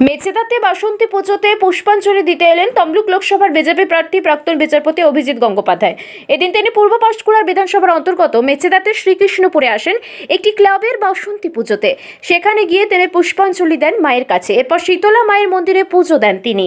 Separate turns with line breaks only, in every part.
মেচেদাতে বাসন্তী পুজোতে পুষ্পাঞ্জলি দিতে এলেন তমলুক লোকসভার বিজেপি প্রার্থী প্রাক্তন বিচারপতি অভিজিৎ গঙ্গোপাধ্যায়। এদিন তিনি পূর্ব পাঁশকুড়ার বিধানসভার অন্তর্গত মেচেদাতে শ্রীকৃষ্ণপুরে আসেন একটি ক্লাবের বাসন্তী পুজোতে। সেখানে গিয়ে তিনি পুষ্পাঞ্জলি দেন মায়ের কাছে। এরপর শীতলা মায়ের মন্দিরে পুজো দেন তিনি।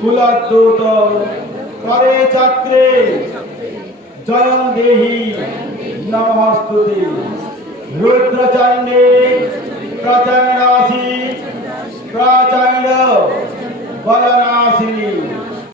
কুলাদ্যুত করে চাকরে জয়ং দেহি নমস্তুতি রুদ্রচণ্ডে প্রচণ্ডাসী প্রচণ্ড বলনাশিনী